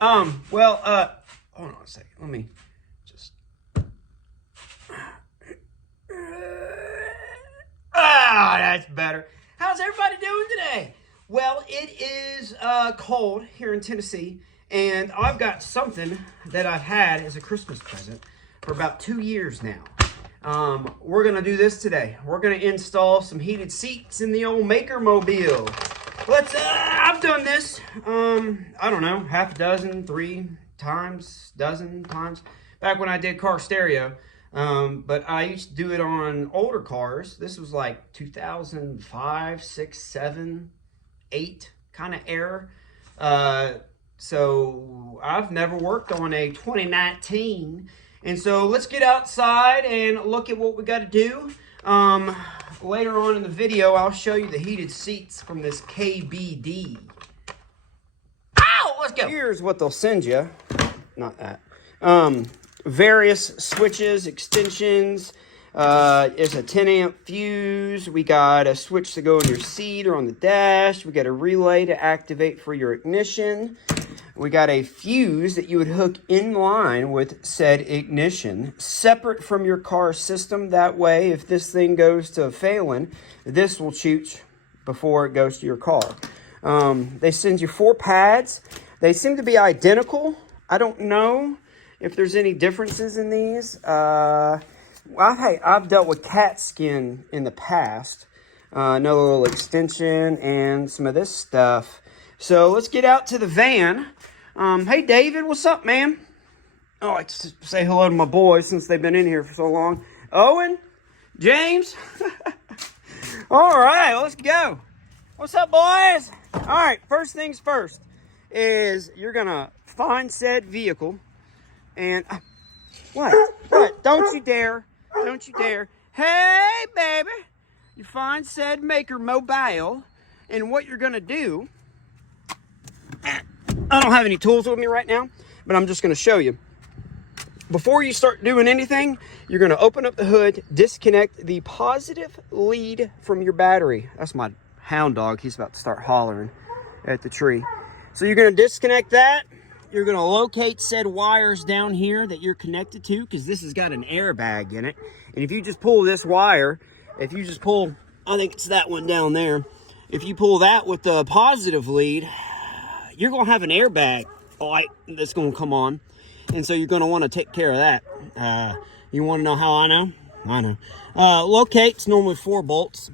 Hold on a second. Let me just. That's better. How's everybody doing today? Well, it is cold here in Tennessee, and I've got something that I've had as a Christmas present for about 2 years now. We're gonna do this today. We're gonna install some heated seats in the old Maker Mobile. I've done this, I don't know, half a dozen, 3 times, dozen times, back when I did car stereo. But I used to do it on older cars. This was like 2005, 6, 7, 8 kind of era. So I've never worked on a 2019. And so let's get outside and look at what we got to do. Later on in the video, I'll show you the heated seats from this KBD. Ow! Let's go. Here's what they'll send you. Not that. Various switches, extensions. It's a 10 amp fuse. We got a switch to go in your seat or on the dash. We got a relay to activate for your ignition. We got a fuse that you would hook in line with said ignition, separate from your car system. That way, if this thing goes to failing, this will shoot before it goes to your car. They send you 4 pads. They seem to be identical. I don't know if there's any differences in these. I've dealt with cat skin in the past. Another little extension and some of this stuff. So let's get out to the van. Hey, David, what's up, man? Oh, I like to say hello to my boys since they've been in here for so long. Owen, James. All right, let's go. What's up, boys? All right, first things first is you're going to find said vehicle. And what? Don't you dare. Don't you dare. Hey, baby. You find said Maker Mobile. And what you're going to do, I don't have any tools with me right now, but I'm just going to show you. Before you start doing anything, you're going to open up the hood, disconnect the positive lead from your battery. That's my hound dog. He's about to start hollering at the tree. So you're going to disconnect that. You're going to locate said wires down here that you're connected to, because this has got an airbag in it. And if you just pull this wire, if you just pull, I think it's that one down there. If you pull that with the positive lead, you're going to have an airbag light that's going to come on. And so you're going to want to take care of that. You want to know how I know? I know. Locate's normally 4 bolts.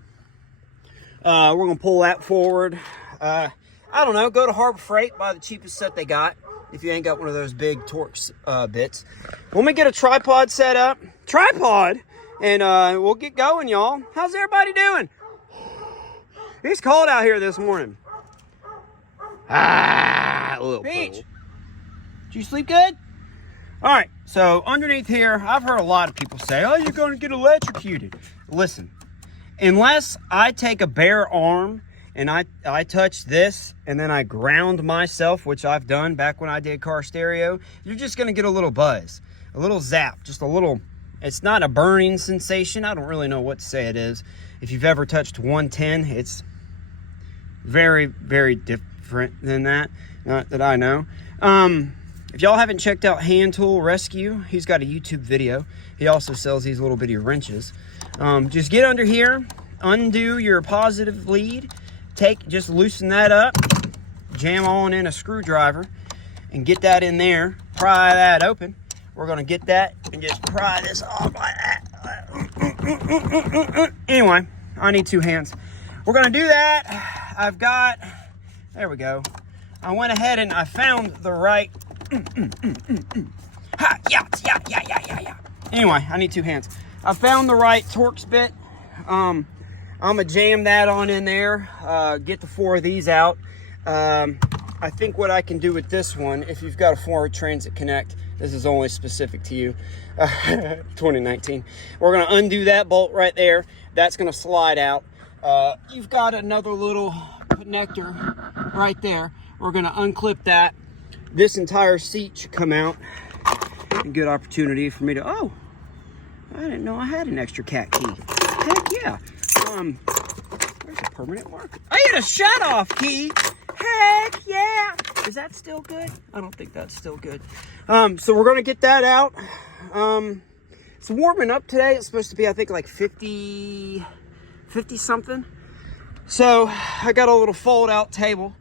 We're going to pull that forward. I don't know. Go to Harbor Freight, buy the cheapest set they got. If you ain't got one of those big Torx bits. Let me get a tripod set up. Tripod! And we'll get going, y'all. How's everybody doing? It's cold out here this morning. A little Peach. Did you sleep good? All right, so underneath here, I've heard a lot of people say, oh, you're going to get electrocuted. Listen, unless I take a bare arm and I touch this and then I ground myself, which I've done back when I did car stereo, you're just going to get a little buzz, a little zap, just a little. It's not a burning sensation. I don't really know what to say it is. If you've ever touched 110, it's very, very different than that. Not that I know. If y'all haven't checked out Hand Tool Rescue, he's got a YouTube video. He also sells these little bitty wrenches. Just get under here, undo your positive lead, just loosen that up, jam on in a screwdriver, and get that in there, pry that open. We're gonna get that and just pry this off like that. Anyway, I need 2 hands. We're gonna do that. There we go. I went ahead and I found the right, yeah. Anyway, I need 2 hands. I found the right Torx bit. I'm gonna jam that on in there, get the 4 of these out. I think what I can do with this one, if you've got a Ford Transit Connect, this is only specific to you, 2019. We're gonna undo that bolt right there. That's gonna slide out. You've got another little connector right there. We're gonna unclip that. This entire seat should come out. A good opportunity for me to, oh, I didn't know I had an extra cat key. Heck yeah. Where's the permanent marker? I had a shut off key. Heck yeah. Is that still good? I don't think that's still good. So we're going to get that out. It's warming up today. It's supposed to be, I think, like 50 something. So I got a little fold out table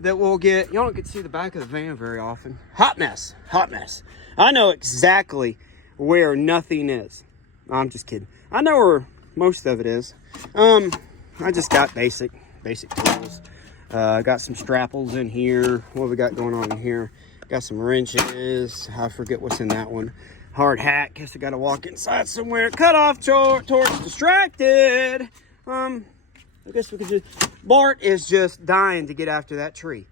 that we'll get. Y'all don't get to see the back of the van very often. Hot mess. Hot mess. I know exactly where nothing is. I'm just kidding. I know where most of it is. I just got basic tools. Got some strapples in here. What we got going on in here? Got some wrenches. I forget what's in that one. Hard hat. Guess I gotta walk inside somewhere. Cut off torch. Distracted. I guess we could just... Bart is just dying to get after that tree.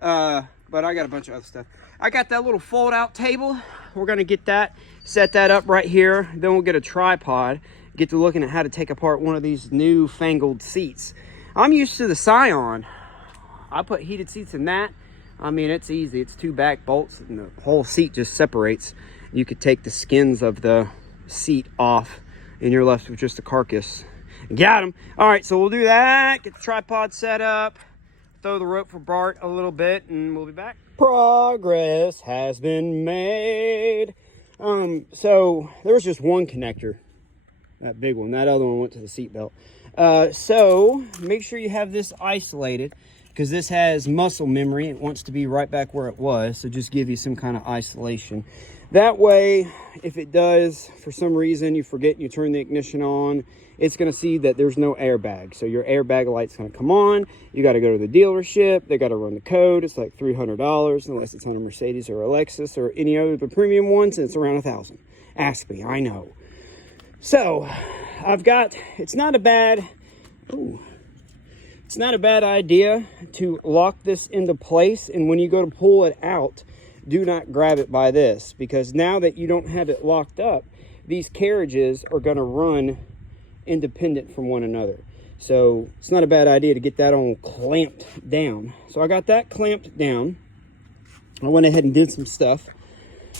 But I got a bunch of other stuff. I got that little fold out table. We're gonna get that, set that up right here. Then we'll get a tripod. Get to looking at how to take apart one of these new fangled seats. I'm used to the Scion. I put heated seats in that. I mean, it's easy. It's 2 back bolts and the whole seat just separates. You could take the skins of the seat off and you're left with just a carcass. Got him. All right, so we'll do that. Get the tripod set up. Throw the rope for Bart a little bit and we'll be back. Progress has been made. So there was just one connector, that big one. That other one went to the seat belt. So make sure you have this isolated, because this has muscle memory. It wants to be right back where it was, so just give you some kind of isolation. That way, if it does, for some reason, you forget and you turn the ignition on, it's going to see that there's no airbag. So your airbag light's going to come on. You got to go to the dealership. They got to run the code. It's like $300, unless it's on a Mercedes or a Lexus or any other of the premium ones, and it's around $1,000. Ask me, I know. So, I've got, it's not a bad idea to lock this into place, and when you go to pull it out, do not grab it by this, because now that you don't have it locked up, these carriages are going to run independent from one another. So it's not a bad idea to get that on clamped down. So I got that clamped down. I went ahead and did some stuff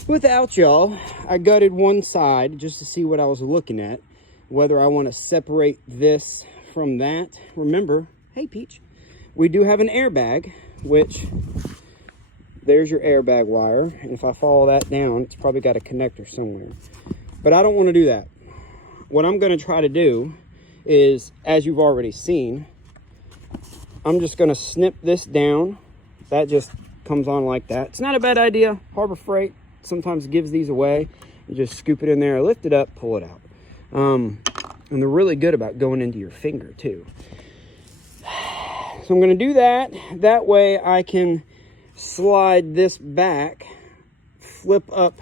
without y'all. I gutted one side just to see what I was looking at, whether I want to separate this from that. Remember, hey Peach, we do have an airbag, which there's your airbag wire, and if I follow that down, it's probably got a connector somewhere. But I don't want to do that. What I'm going to try to do is, as you've already seen, I'm just going to snip this down. That just comes on like that. It's not a bad idea. Harbor Freight sometimes gives these away. You just scoop it in there, lift it up, pull it out. And they're really good about going into your finger too. So I'm going to do that. That way I can slide this back, flip up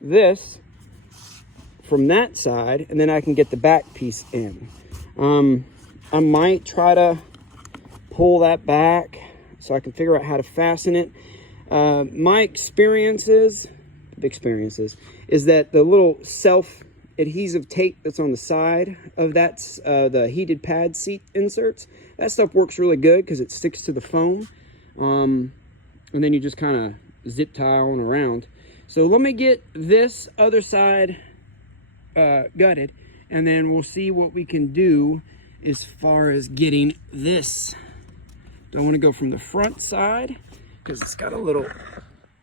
this from that side, and then I can get the back piece in. I might try to pull that back so I can figure out how to fasten it. My experiences is that the little self-adhesive tape that's on the side of that's the heated pad seat inserts, that stuff works really good because it sticks to the foam. And then you just kind of zip tie on around. So let me get this other side gutted, and then we'll see what we can do as far as getting this. Don't want to go from the front side because it's got a little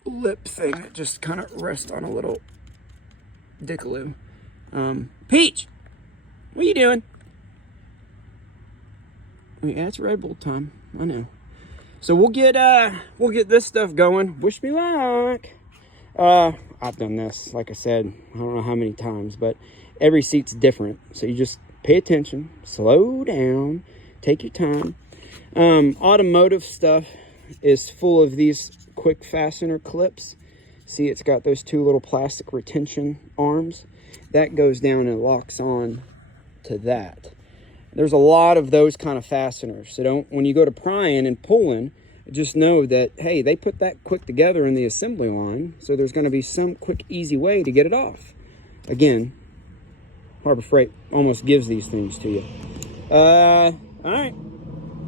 lip thing that just kind of rests on a little dickaloo. Peach, what are you doing? Yeah, it's Red Bull time. I know. So we'll get this stuff going. Wish me luck. I've done this, like I said, I don't know how many times, but every seat's different. So you just pay attention, slow down, take your time. Automotive stuff is full of these quick fastener clips. See, it's got those 2 little plastic retention arms. That goes down and locks on to that. There's a lot of those kind of fasteners. So when you go to prying and pulling, just know that, hey, they put that quick together in the assembly line, so there's going to be some quick, easy way to get it off. Again, Harbor Freight almost gives these things to you. All right.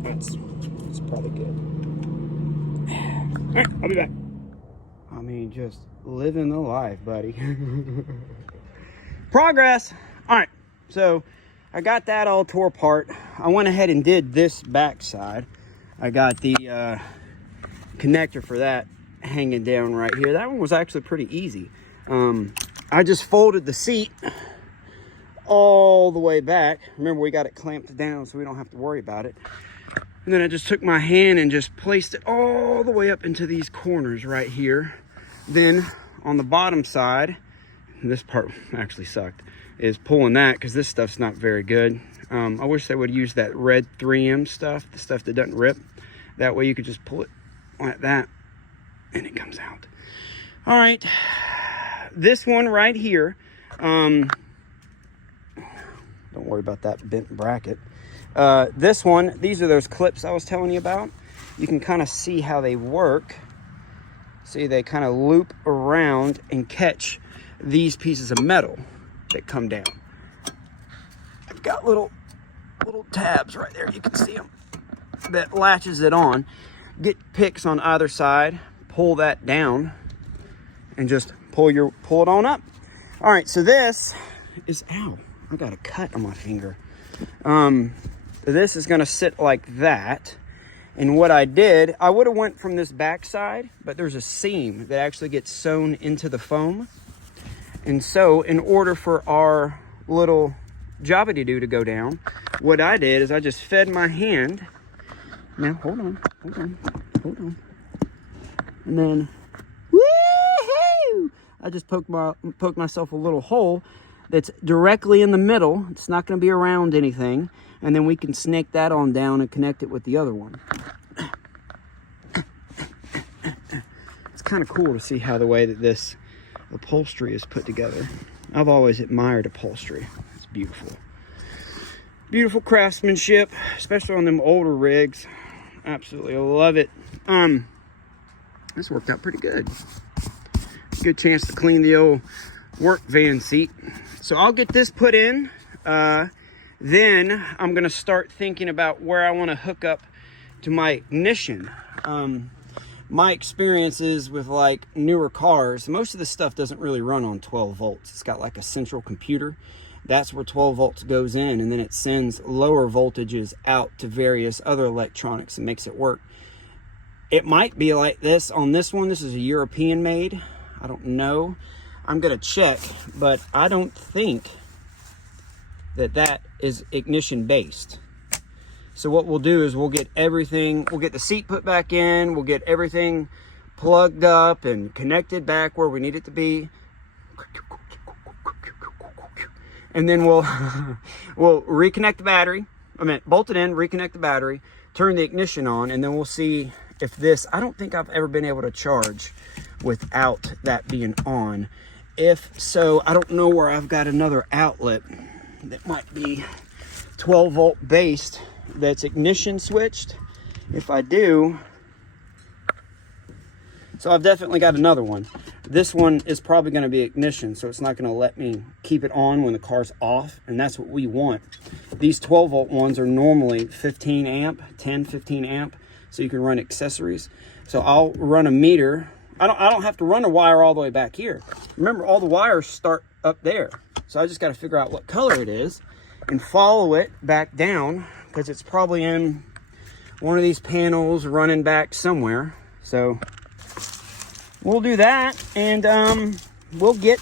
That's probably good. All right, I'll be back. I mean, just living the life, buddy. Progress. All right, so I got that all tore apart. I went ahead and did this back side. I got the connector for that hanging down right here. That one was actually pretty easy. I just folded the seat all the way back. Remember, we got it clamped down so we don't have to worry about it. And then I just took my hand and just placed it all the way up into these corners right here. Then on the bottom side, this part actually sucked, is pulling that because this stuff's not very good. I wish they would use that red 3M stuff, the stuff that doesn't rip. That way you could just pull it like that and it comes out. All right, this one right here, don't worry about that bent bracket. This one, these are those clips I was telling you about. You can kind of see how they work. See, they kind of loop around and catch these pieces of metal that come down. I've got little tabs right there, you can see them, that latches it on. Get picks on either side, pull that down, and just pull it on up. All right, so this is, ow, I got a cut on my finger. This is gonna sit like that. And what I did, I would have went from this back side, but there's a seam that actually gets sewn into the foam. And so in order for our little jobbity-doo to go down, what I did is I just fed my hand. Now, hold on. And then, woohoo! I just poked myself a little hole that's directly in the middle. It's not going to be around anything. And then we can snake that on down and connect it with the other one. It's kind of cool to see how the way that this upholstery is put together. I've always admired upholstery. It's beautiful. Beautiful craftsmanship, especially on them older rigs. Absolutely love it. This worked out pretty good. Good chance to clean the old work van seat. So I'll get this put in. Then I'm gonna start thinking about where I wanna hook up to my ignition. My experiences with like newer cars, most of the stuff doesn't really run on 12 volts. It's got like a central computer. That's where 12 volts goes in, and then it sends lower voltages out to various other electronics and makes it work. It might be like this on this one. This is a European made. I don't know. I'm gonna check, but I don't think that is ignition based. So what we'll do is we'll get everything, we'll get the seat put back in, we'll get everything plugged up and connected back where we need it to be. And then we'll reconnect the battery. Bolt it in, reconnect the battery, turn the ignition on, and then we'll see if this, I don't think I've ever been able to charge without that being on. If so, I don't know where I've got another outlet that might be 12 volt based that's ignition switched. If I do, so I've definitely got another one. This one is probably going to be ignition, so it's not going to let me keep it on when the car's off, and that's what we want. These 12 volt ones are normally 15 amp, 10, 15 amp, so you can run accessories. So I'll run a meter. I don't have to run a wire all the way back here. Remember, all the wires start up there. So I just got to figure out what color it is and follow it back down, because it's probably in one of these panels running back somewhere. So we'll do that, and we'll get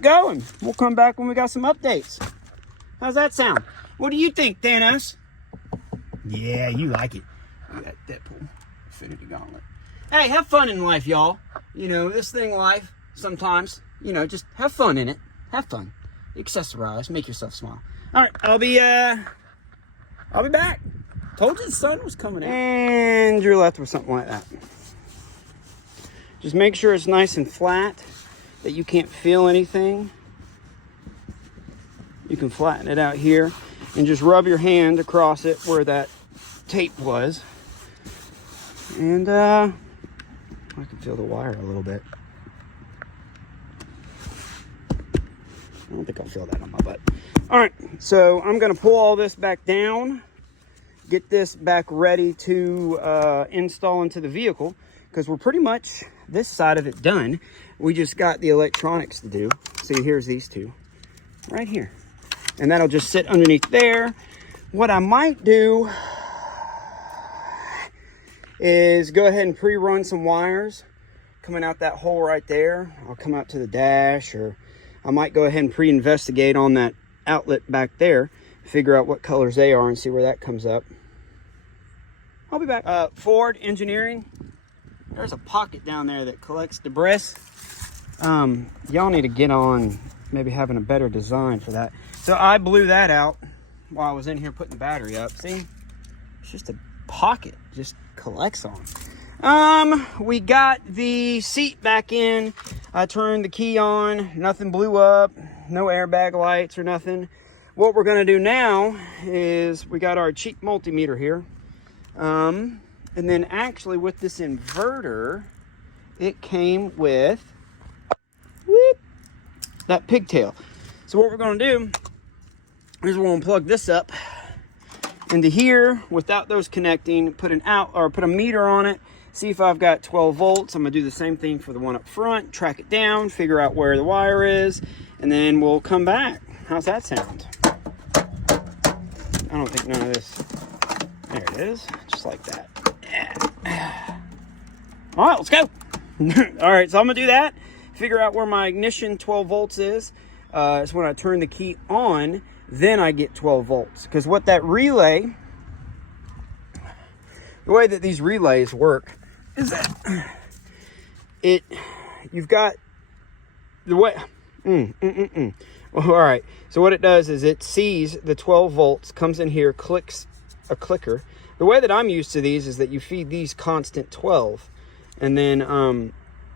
going. We'll come back when we got some updates. How's that sound? What do you think, Thanos? Yeah, you like it. Look at that Deadpool Infinity Gauntlet. Hey, have fun in life, y'all. You know, this thing life, sometimes, you know, just have fun in it. Have fun. Accessorize. Make yourself smile. All right, I'll be back. Told you the sun was coming out. And you're left with something like that. Just make sure it's nice and flat, that you can't feel anything. You can flatten it out here and just rub your hand across it where that tape was. And I can feel the wire a little bit. I don't think I'll feel that on my butt. All right, so I'm gonna pull all this back down, get this back ready to install into the vehicle, because we're pretty much this side of it done. We just got the electronics to do. See, here's these two right here. And that'll just sit underneath there. What I might do is go ahead and pre-run some wires coming out that hole right there. I'll come out to the dash, or I might go ahead and pre-investigate on that outlet back there, figure out what colors they are and see where that comes up. I'll be back. Ford Engineering. There's a pocket down there that collects debris. Y'all need to get on maybe having a better design for that. So I blew that out while I was in here putting the battery up. See, it's just a pocket, just collects on. We got the seat back in. I turned the key on, nothing blew up, no airbag lights or nothing. What we're gonna do now is we got our cheap multimeter here. And then actually with this inverter, it came with that pigtail. So what we're gonna do is we're gonna plug this up into here without those connecting, put a meter on it, see if I've got 12 volts. I'm gonna do the same thing for the one up front, track it down, figure out where the wire is, and then we'll come back. How's that sound? I don't think none of this, there it is, just like that. Yeah. All right, let's go. All right, so I'm gonna do that, figure out where my ignition 12 volts is. So when I turn the key on, then I get 12 volts. Because what that relay, the way that these relays work is that you've got the way, Well, all right, so what it does is it sees the 12 volts, comes in here, clicks a clicker. The way that I'm used to these is that you feed these constant 12, and then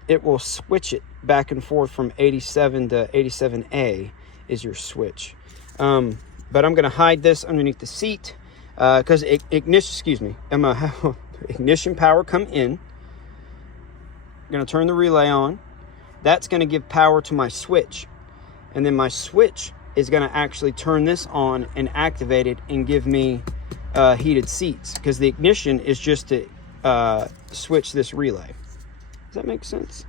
it will switch it back and forth from 87 to 87A is your switch. But I'm gonna hide this underneath the seat because ignition power come in. I'm gonna turn the relay on. That's gonna give power to my switch, and then my switch is gonna actually turn this on and activate it and give me heated seats, because the ignition is just to switch this relay. Does that make sense?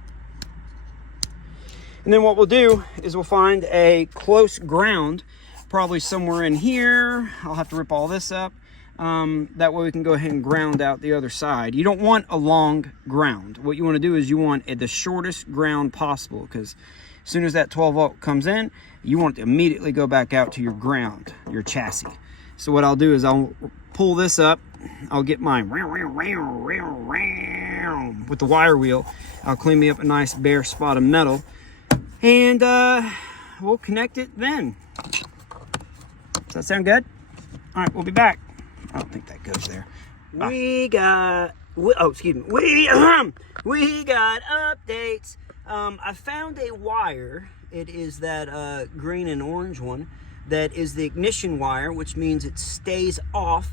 And then what we'll do is we'll find a close ground, probably somewhere in here. I'll have to rip all this up. That way we can go ahead and ground out the other side. You don't want a long ground. What you want to do is you want the shortest ground possible, because as soon as that 12 volt comes in, you want to immediately go back out to your ground, your chassis. So what I'll do is I'll pull this up. I'll get my with the wire wheel. I'll clean me up a nice bare spot of metal, and we'll connect it then. Does that sound good? All right, we'll be back. I don't think that goes there. We got updates. I found a wire. It is that green and orange one that is the ignition wire, which means it stays off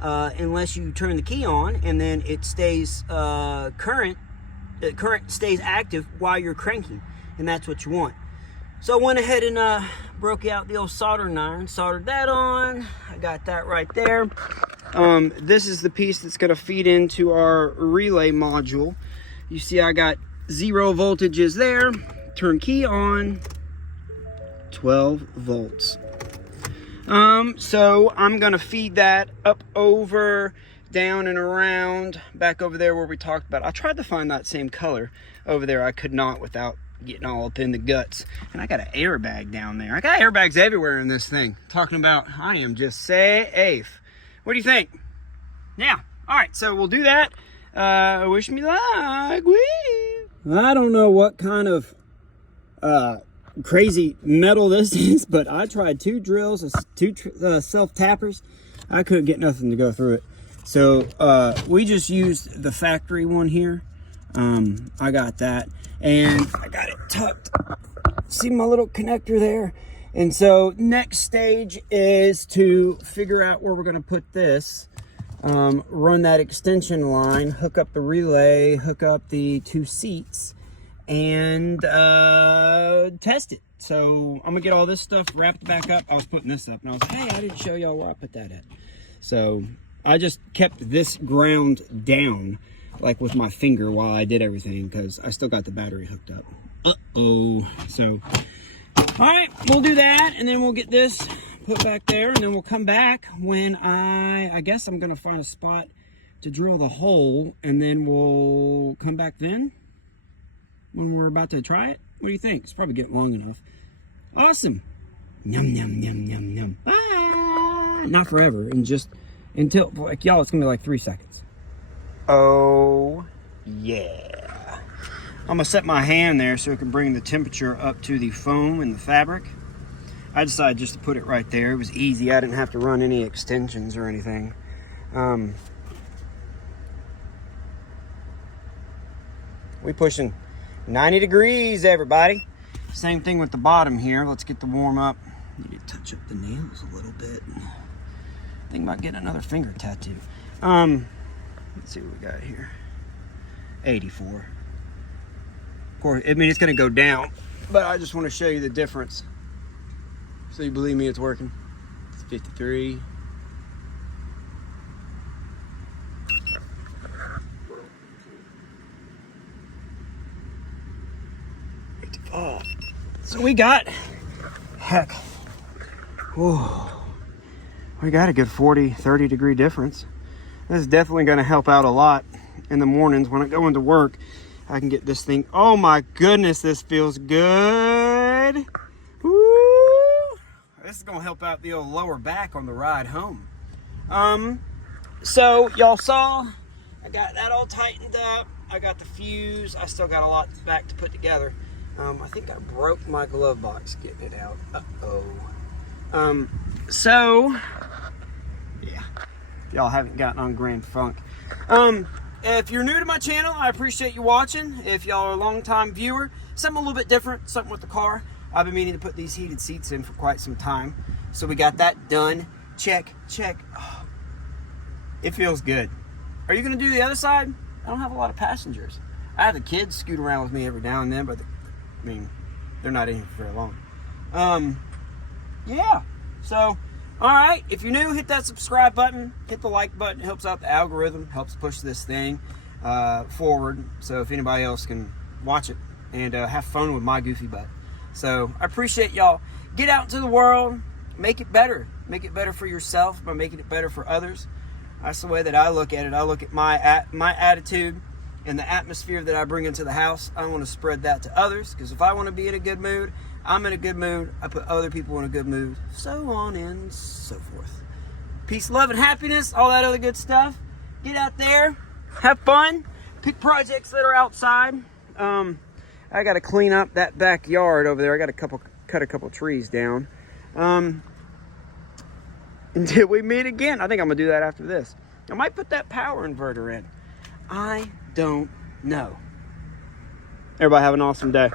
unless you turn the key on, and then it stays current stays active while you're cranking, and that's what you want. So I went ahead and broke out the old soldering iron, soldered that on. I got that right there. This is the piece that's going to feed into our relay module. You see I got 0 voltages there. Turn key on, 12 volts. So I'm going to feed that up over, down and around, back over there where we talked about. I tried to find that same color over there. I could not without getting all up in the guts. And I got an airbag down there. I got airbags everywhere in this thing. Talking about, I am just safe. What do you think? Yeah. All right, so we'll do that. Wish me luck. Woo! I don't know what kind of crazy metal this is, but I tried 2 drills, 2 self-tappers. I couldn't get nothing to go through it. So we just used the factory one here. I got that, and I got it tucked. See my little connector there? And so next stage is to figure out where we're going to put this. Run that extension line, hook up the relay, hook up the 2 seats, and test it. So I'm gonna get all this stuff wrapped back up. I was putting this up and I was like, hey, I didn't show y'all where I put that at. So I just kept this ground down like with my finger while I did everything, because I still got the battery hooked up. So all right, we'll do that, and then we'll get this put back there, and then we'll come back when I guess I'm gonna find a spot to drill the hole, and then we'll come back then when we're about to try it. What do you think? It's probably getting long enough. Awesome. Yum, yum, yum, yum, yum. Ah, not forever, and just until, like, y'all, it's gonna be like 3 seconds. Oh, yeah. I'm gonna set my hand there so it can bring the temperature up to the foam and the fabric. I decided just to put it right there. It was easy. I didn't have to run any extensions or anything. We pushing 90 degrees, everybody. Same thing with the bottom here. Let's get the warm up. Need to touch up the nails a little bit. Think about getting another finger tattoo. Let's see what we got here. 84. Of course, I mean, it's gonna go down, but I just want to show you the difference. So you believe me it's working. It's 53. So we got, heck, whoa, we got a good 40, 30 degree difference. This is definitely going to help out a lot in the mornings when I go into work. I can get this thing. Oh my goodness, this feels good. Woo! This is going to help out the old lower back on the ride home. So y'all saw, I got that all tightened up. I got the fuse. I still got a lot back to put together. I think I broke my glove box getting it out. Uh-oh. So, yeah. If y'all haven't gotten on Grand Funk. If you're new to my channel, I appreciate you watching. If y'all are a long-time viewer, something a little bit different, something with the car. I've been meaning to put these heated seats in for quite some time. So we got that done. Check, check. Oh, it feels good. Are you going to do the other side? I don't have a lot of passengers. I have the kids scoot around with me every now and then, but I mean, they're not in here for very long. Yeah. So, all right. If you're new, hit that subscribe button. Hit the like button. It helps out the algorithm. Helps push this thing forward. So if anybody else can watch it and have fun with my goofy butt. So I appreciate y'all. Get out into the world. Make it better. Make it better for yourself by making it better for others. That's the way that I look at it. I look at my attitude and the atmosphere that I bring into the house. I want to spread that to others, because if I want to be in a good mood, I'm in a good mood. I put other people in a good mood, so on and so forth. Peace, love, and happiness, all that other good stuff. Get out there, have fun, pick projects that are outside. I got to clean up that backyard over there. I got to cut a couple trees down. Until we meet again. I think I'm gonna do that after this. I might put that power inverter in. I don't know. Everybody have an awesome day.